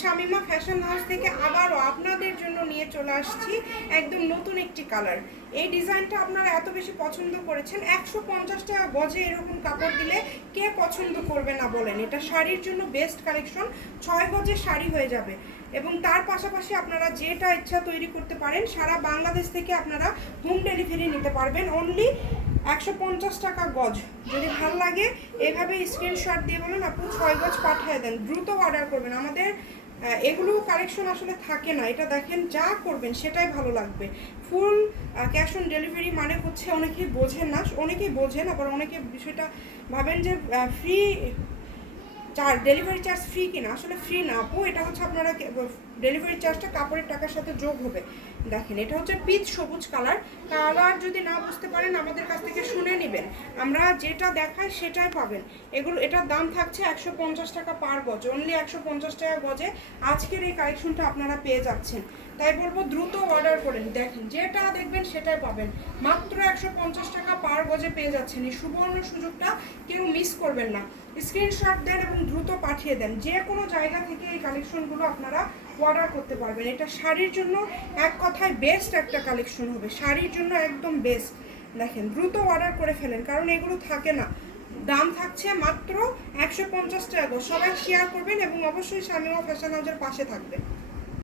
Shamima fashion house থেকে আবারও আপনাদের জন্য নিয়ে চলে আসছি একদম নতুন একটি কালার। এই ডিজাইনটা আপনারা এত বেশি পছন্দ করেছেন, 150 টাকা গজে এরকম কাপড় দিলে কে পছন্দ করবে না বলেন। এটা শাড়ির জন্য বেস্ট কালেকশন, 6 গজের শাড়ি হয়ে যাবে এবং তার পাশাপাশি আপনারা যেটা ইচ্ছা তৈরি করতে পারেন। সারা বাংলাদেশ থেকে আপনারা হোম ডেলিভারি নিতে পারবেন, অনলি 150 টাকা গজ। যদি ভালো লাগে এভাবে স্ক্রিনশট দিয়ে বলুন আপু 6 গজ পাঠিয়ে দেন, দ্রুত অর্ডার করবেন। আমাদের এগুলো কালেকশন আসলে থাকে না, এটা দেখেন যা করবেন সেটাই ভালো লাগবে। ফুল ক্যাশ অন ডেলিভারি মানে হচ্ছে অনেকেই বোঝেন না, অনেকেই বোঝেন আবার অনেকে বিষয়টা ভাবেন যে ফ্রি ডেলিভারি চার্জ ফ্রি কিনা। আসলে ফ্রি না আপু, এটা হচ্ছে আপনারা ডেলিভারি চার্জটা কাপড়ের টাকার সাথে যোগ হবে। দেখেন এটা হচ্ছে পিচ সবুজ কালার। কালার যদি না বুঝতে পারেন আমাদের কাছ থেকে শুনে নেবেন, আমরা যেটা দেখাই সেটাই পাবেন। এটার দাম থাকছে 150 টাকা পার গজ, অনলি 150 টাকা গজে আজকের এই কালেকশনটা আপনারা পেয়ে যাচ্ছেন। তাই বলবো দ্রুত অর্ডার করেন, দেখেন যেটা দেখবেন সেটাই পাবেন। মাত্র 150 টাকা পার গজে পেয়ে যাচ্ছেন, এই সুবর্ণ সুযোগটা কেউ মিস করবেন না। স্ক্রিনশট দেন এবং দ্রুত পাঠিয়ে দেন, যে কোনো জায়গা থেকে এই কালেকশনগুলো আপনারা অর্ডার করতে পারবেন। এটা শাড়ির জন্য এক কথায় বেস্ট একটা কালেকশন হবে, শাড়ির জন্য একদম বেস্ট। দেখেন দ্রুত অর্ডার করে ফেলেন, কারণ এগুলো থাকে না। দাম থাকছে মাত্র 150 টাকা। সবাই শেয়ার করবেন এবং অবশ্যই শামিমা ফ্যাশন হাউসের পাশে থাকবেন।